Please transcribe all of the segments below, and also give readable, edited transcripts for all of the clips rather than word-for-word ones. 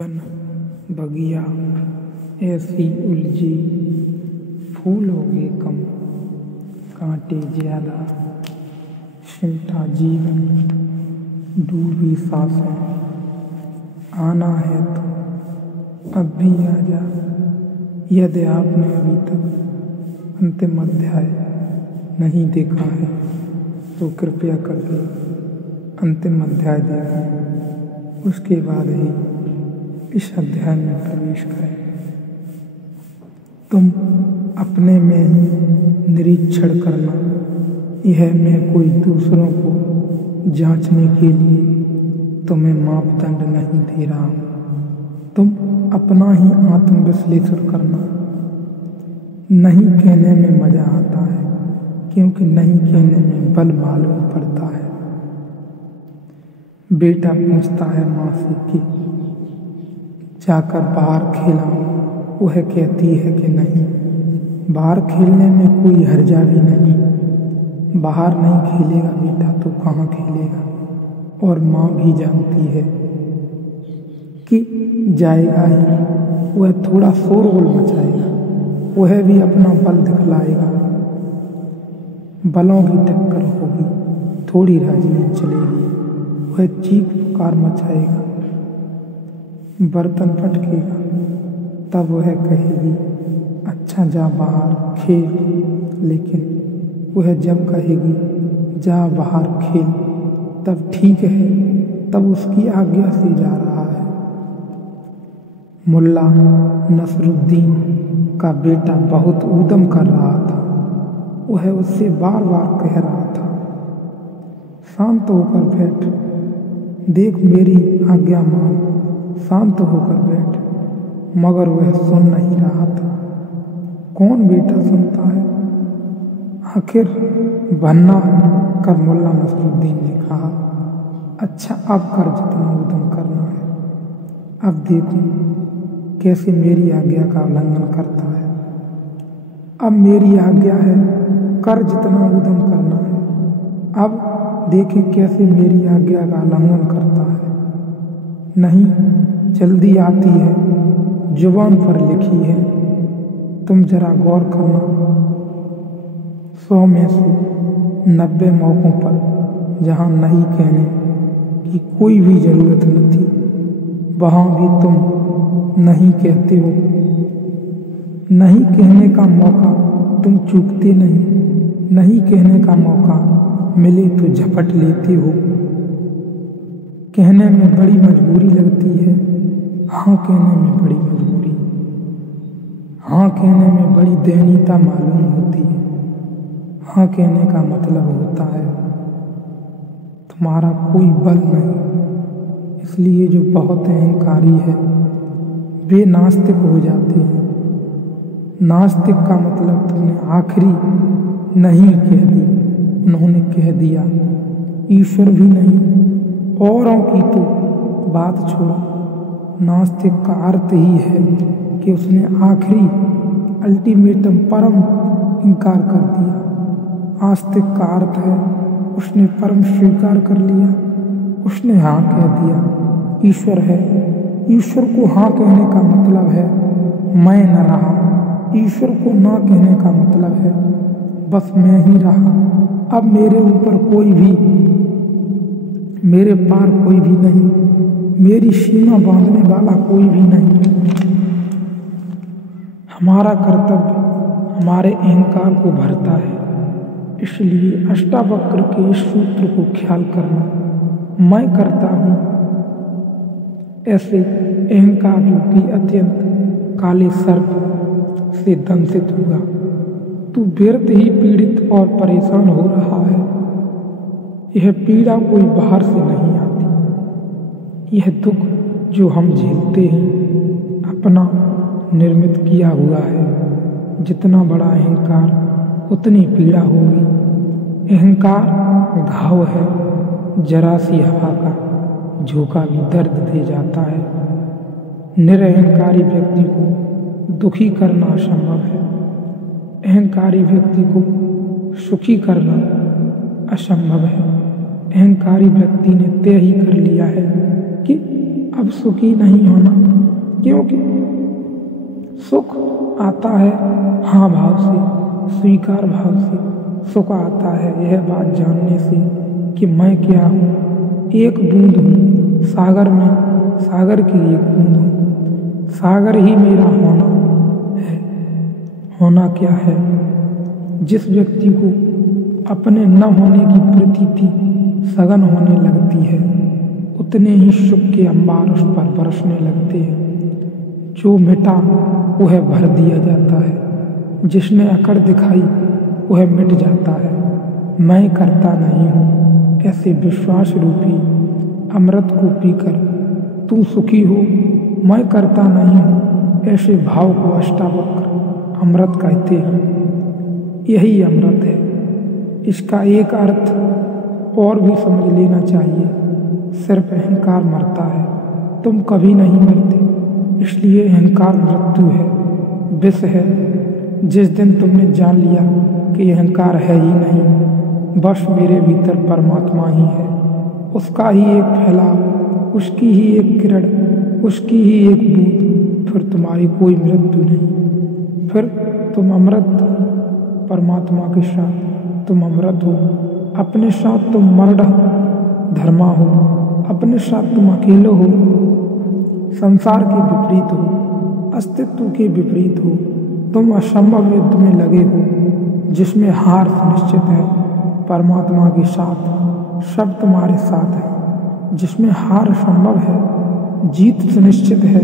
One बगिया ऐसी उलझी, फूल होगे कम कांटे ज्यादा, सिमटा जीवन डूबी सांसें, आना है तो अब भी आजा। यदि आपने अभी तक अंतिम अध्याय नहीं देखा है तो कृपया करके अंतिम अध्याय देखें, उसके बाद ही इस अध्याय में प्रवेश करें। तुम अपने में ही निरीक्षण करना, यह मैं कोई दूसरों को जांचने के लिए तुम्हें मापदंड नहीं दे रहा हूँ। तुम अपना ही आत्मविश्लेषण करना। नहीं कहने में मजा आता है, क्योंकि नहीं कहने में बल मालूम पड़ता है। बेटा पूछता है माँ से कि जाकर बाहर खेलाऊं, वह कहती है कि नहीं, बाहर खेलने में कोई हर्जा भी नहीं। बाहर नहीं खेलेगा बेटा तो कहाँ खेलेगा। और माँ भी जानती है कि जाएगा ही, वह थोड़ा शोरगुल मचाएगा, वह भी अपना बल दिखलाएगा। बलों की टक्कर होगी, थोड़ी राजनीति चलेगी, वह चीख पुकार मचाएगा, बर्तन पटकेगा, तब वह कहेगी अच्छा जा बाहर खेल। लेकिन वह जब कहेगी जा बाहर खेल तब ठीक है, तब उसकी आज्ञा से जा रहा है। मुल्ला नसरुद्दीन का बेटा बहुत ऊधम कर रहा था। वह उससे बार बार कह रहा था शांत होकर बैठ, देख मेरी आज्ञा मान, शांत होकर बैठ, मगर वह सुन नहीं रहा था। कौन बेटा सुनता है। आखिर भन्ना कर मुल्ला नसरुद्दीन ने कहा अच्छा अब कर जितना उद्यम करना है, अब देखूं कैसे मेरी आज्ञा का उल्लंघन करता है। अब मेरी आज्ञा है कर जितना उद्यम करना है, अब देखें कैसे मेरी आज्ञा का उल्लंघन करता है। नहीं जल्दी आती है, जुबान पर लिखी है, तुम जरा गौर करना। 100 में से 90 मौकों पर जहाँ नहीं कहने की कोई भी जरूरत न थी, वहाँ भी तुम नहीं कहते हो। नहीं कहने का मौका तुम चूकते नहीं, नहीं कहने का मौका मिले तो झपट लेते हो। कहने में बड़ी मजबूरी लगती है, हाँ कहने में बड़ी मजबूरी, हाँ कहने में बड़ी दयनीयता मालूम होती है। हाँ कहने का मतलब होता है तुम्हारा कोई बल नहीं। इसलिए जो बहुत अहंकारी है वे नास्तिक हो जाते हैं। नास्तिक का मतलब तुमने आखिरी नहीं कह दी, उन्होंने कह दिया। ईश्वर भी नहीं, औरों की तो बात छोड़ो, नास्तिक का अर्थ ही है कि उसने आखिरी अल्टीमेटम परम इनकार कर दिया। आस्तिक का अर्थ है उसने परम स्वीकार कर लिया, उसने हाँ कह दिया। ईश्वर है, ईश्वर को हाँ कहने का मतलब है मैं न रहा। ईश्वर को ना कहने का मतलब है बस मैं ही रहा, अब मेरे ऊपर कोई भी, मेरे पार कोई भी नहीं, मेरी सीमा बांधने वाला कोई भी नहीं। हमारा कर्तव्य हमारे अहंकार को भरता है। इसलिए अष्टावक्र के इस सूत्र को ख्याल करना, मैं करता हूँ ऐसे अहंकार रूपी अत्यंत काले सर्प से दंशित हुआ। तू व्यर्थ ही पीड़ित और परेशान हो रहा है। यह पीड़ा कोई बाहर से नहीं आती। यह दुख जो हम झेलते हैं अपना निर्मित किया हुआ है। जितना बड़ा अहंकार उतनी पीड़ा होगी। अहंकार घाव है, जरा सी हवा का झोंका भी दर्द दे जाता है। निरअहंकारी व्यक्ति को दुखी करना असंभव है, अहंकारी व्यक्ति को सुखी करना असंभव है। अहंकारी व्यक्ति ने तय ही कर लिया है कि अब सुखी नहीं होना, क्योंकि सुख आता है हाँ भाव से, स्वीकार भाव से। सुख आता है यह बात जानने से कि मैं क्या हूँ, एक बूंद हूँ सागर में, सागर की एक बूंद हूँ। सागर ही मेरा होना है। होना क्या है? जिस व्यक्ति को अपने न होने की प्रतीति सघन होने लगती है, उतने ही सुख के अंबार उस पर बरसने लगते हैं। जो मिटा वह भर दिया जाता है, जिसने अकड़ दिखाई वह मिट जाता है। मैं करता नहीं हूँ ऐसे विश्वास रूपी अमृत को पीकर तू सुखी हो। मैं करता नहीं हूँ ऐसे भाव को अष्टावक्र अमृत कहते हैं। यही अमृत है। इसका एक अर्थ और भी समझ लेना चाहिए। सिर्फ अहंकार मरता है, तुम कभी नहीं मरते, इसलिए अहंकार मृत्यु है, विष है। जिस दिन तुमने जान लिया कि अहंकार है ही नहीं, बस मेरे भीतर परमात्मा ही है, उसका ही एक फैलाव, उसकी ही एक किरण, उसकी ही एक बूंद, फिर तुम्हारी कोई मृत्यु नहीं। फिर तुम अमृत हो परमात्मा के साथ, तुम अमृत हो। अपने साथ तुम मर्ड धर्मा हो, अपने साथ तुम अकेले हो, संसार के विपरीत हो, अस्तित्व के विपरीत हो। तुम असंभव युद्ध में लगे हो जिसमें हार सुनिश्चित है। परमात्मा के साथ सब तुम्हारे साथ है। जिसमें हार संभव है, जीत सुनिश्चित है,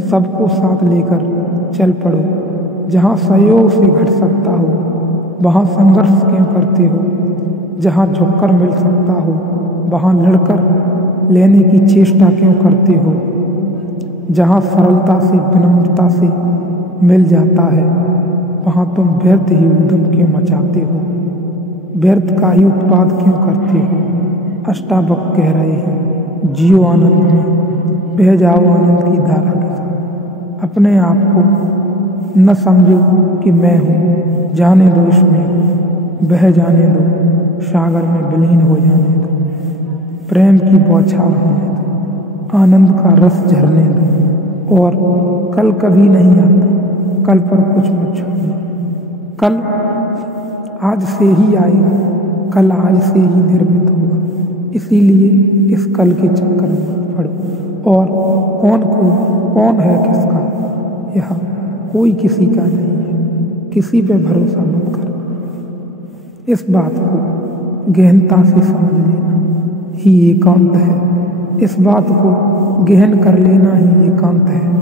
सबको साथ लेकर चल पड़ो। जहाँ सहयोग से घट सकता हो वहाँ संघर्ष क्यों करते हो? जहाँ झुककर मिल सकता हो वहाँ लड़कर लेने की चेष्टा क्यों करते हो? जहाँ सरलता से विनम्रता से मिल जाता है वहाँ तुम व्यर्थ ही उद्यम क्यों मचाते हो? व्यर्थ का ही उत्पाद क्यों करते हो? अष्टावक्र कह रहे हैं, जियो आनंद में, बह जाओ आनंद की धारा के साथ। अपने आप को न समझो कि मैं हूँ, जाने दो इसमें, बह जाने दो, सागर में विलीन हो जाने दो, प्रेम की बौछार होने दो, आनंद का रस झरने दो। और कल कभी नहीं आता, कल पर कुछ मत छोड़ना। कल आज से ही आएगा, कल आज से ही निर्मित होगा। इसीलिए इस कल के चक्कर में मत पड़ो। और कौन है किसका, यह कोई किसी का नहीं है। किसी पे भरोसा मत करो। इस बात को गहनता से समझ लेना ही एकांत है। इस बात को गहन कर लेना ही एकांत है।